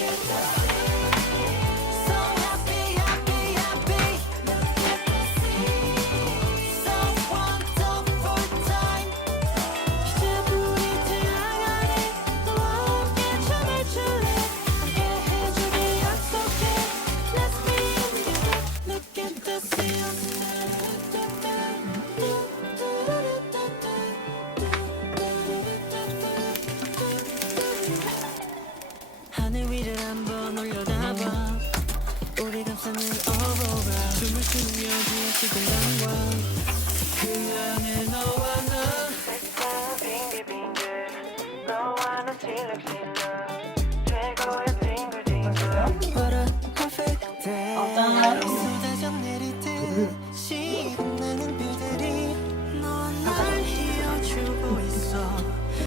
So happy, happy, happy. So wonderful time. 이제 불이 태양아래 너와 함께 춤을 출래. 함께 해주길 약속해. Let's be in the look at the sea. 하늘 위를 한번 올려다봐. 우리 감싸는 어로라. 춤을 추며 뒤에 공간과 그 안에 너와 나. 색깔 빙글빙글 너와 나 칠록칠록 최고의 빙글빙글. What a perfect day.